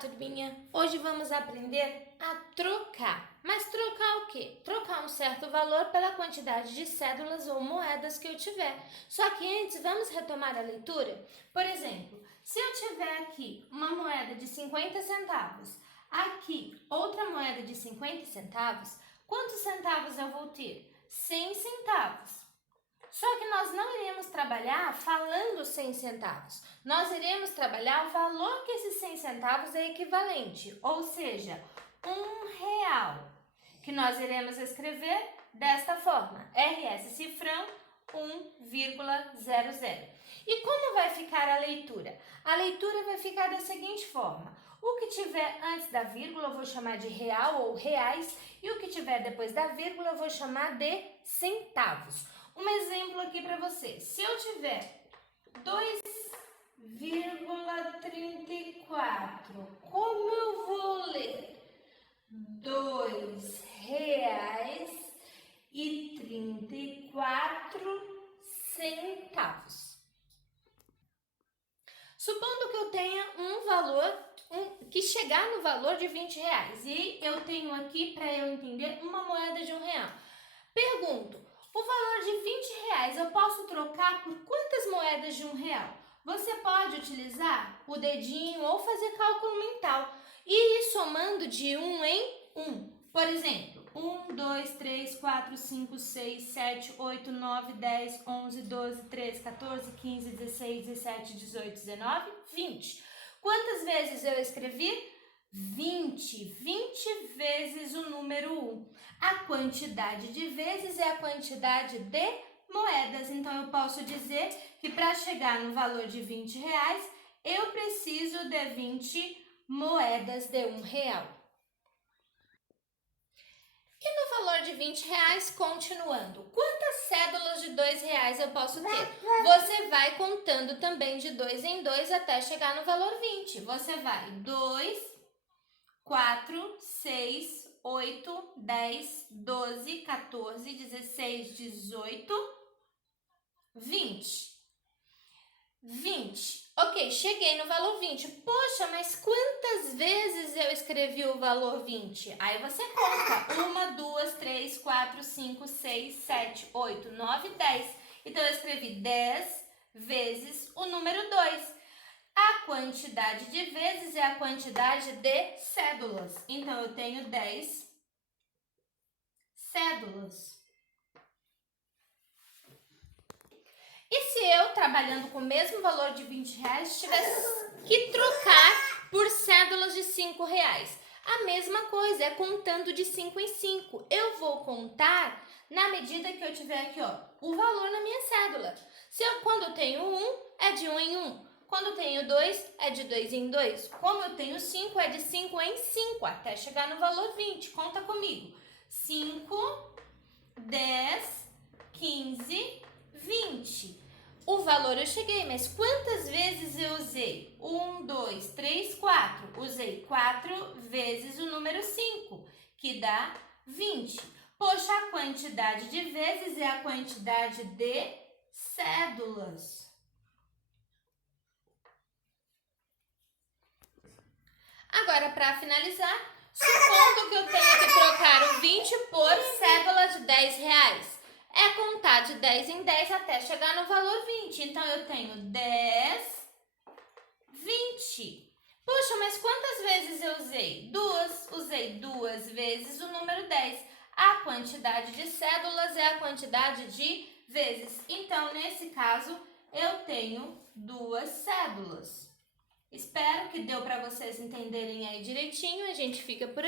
turminha! Hoje vamos aprender a trocar. Mas trocar o quê? Trocar um certo valor pela quantidade de cédulas ou moedas que eu tiver. Só que antes, vamos retomar a leitura? Por exemplo, se eu tiver aqui uma moeda de 50 centavos, aqui outra moeda de 50 centavos, quantos centavos eu vou ter? 100 centavos. Só que nós não iremos trabalhar falando 100 centavos. Nós iremos trabalhar o valor que esses 100 centavos é equivalente, ou seja, R$1, que nós iremos escrever desta forma, RS cifrão 1,00. E como vai ficar a leitura? A leitura vai ficar da seguinte forma: o que tiver antes da vírgula eu vou chamar de real ou reais, e o que tiver depois da vírgula eu vou chamar de centavos. Um exemplo aqui para vocês: se eu tiver 2,34, como eu vou ler? R$2,34. Supondo que eu tenha um valor, que chegar no valor de R$20, e eu tenho aqui, para eu entender, uma moeda de R$1. Pergunto: o valor de R$20 eu posso trocar por quantas moedas de R$1? Você pode utilizar o dedinho ou fazer cálculo mental e ir somando de 1 em 1. Por exemplo, 1, 2, 3, 4, 5, 6, 7, 8, 9, 10, 11, 12, 13, 14, 15, 16, 17, 18, 19, 20. Quantas vezes eu escrevi? 20. 20 vezes o número 1. A quantidade de vezes é a quantidade de moedas. Então, eu posso dizer que para chegar no valor de R$20, eu preciso de 20 moedas de R$1. E no valor de R$20, continuando, quantas cédulas de R$2 eu posso ter? Você vai contando também de 2 em 2 até chegar no valor 20. Você vai 2, 4, 6, 8, 10, 12, 14, 16, 18, 20. 20. Ok, cheguei no valor 20. Poxa, mas quantas vezes eu escrevi o valor 20? Aí você conta. 1, 2, 3, 4, 5, 6, 7, 8, 9, 10. Então, eu escrevi 10 vezes o número 2. A quantidade de vezes é a quantidade de cédulas. Então, eu tenho 10 cédulas. E se eu, trabalhando com o mesmo valor de R$20, tivesse que trocar por cédulas de R$5? A mesma coisa, é contando de 5 em 5. Eu vou contar na medida que eu tiver aqui, ó, o valor na minha cédula. Quando eu tenho 1, é de 1 em 1. Quando eu tenho 2, é de 2 em 2. Como eu tenho 5, é de 5 em 5, até chegar no valor 20. Conta comigo. 5, 10, 15, 20. O valor eu cheguei, mas quantas vezes eu usei? 1, 2, 3, 4. Usei 4 vezes o número 5, que dá 20. Poxa, a quantidade de vezes é a quantidade de cédulas. Agora, para finalizar, supondo que eu tenha que trocar o 20 por cédula de R$10. É contar de 10 em 10 até chegar no valor 20. Então, eu tenho 10, 20. Poxa, mas quantas vezes eu usei? 2. Usei 2 vezes o número 10. A quantidade de cédulas é a quantidade de vezes. Então, nesse caso, eu tenho 2 cédulas. Espero que deu para vocês entenderem aí direitinho. A gente fica por aqui.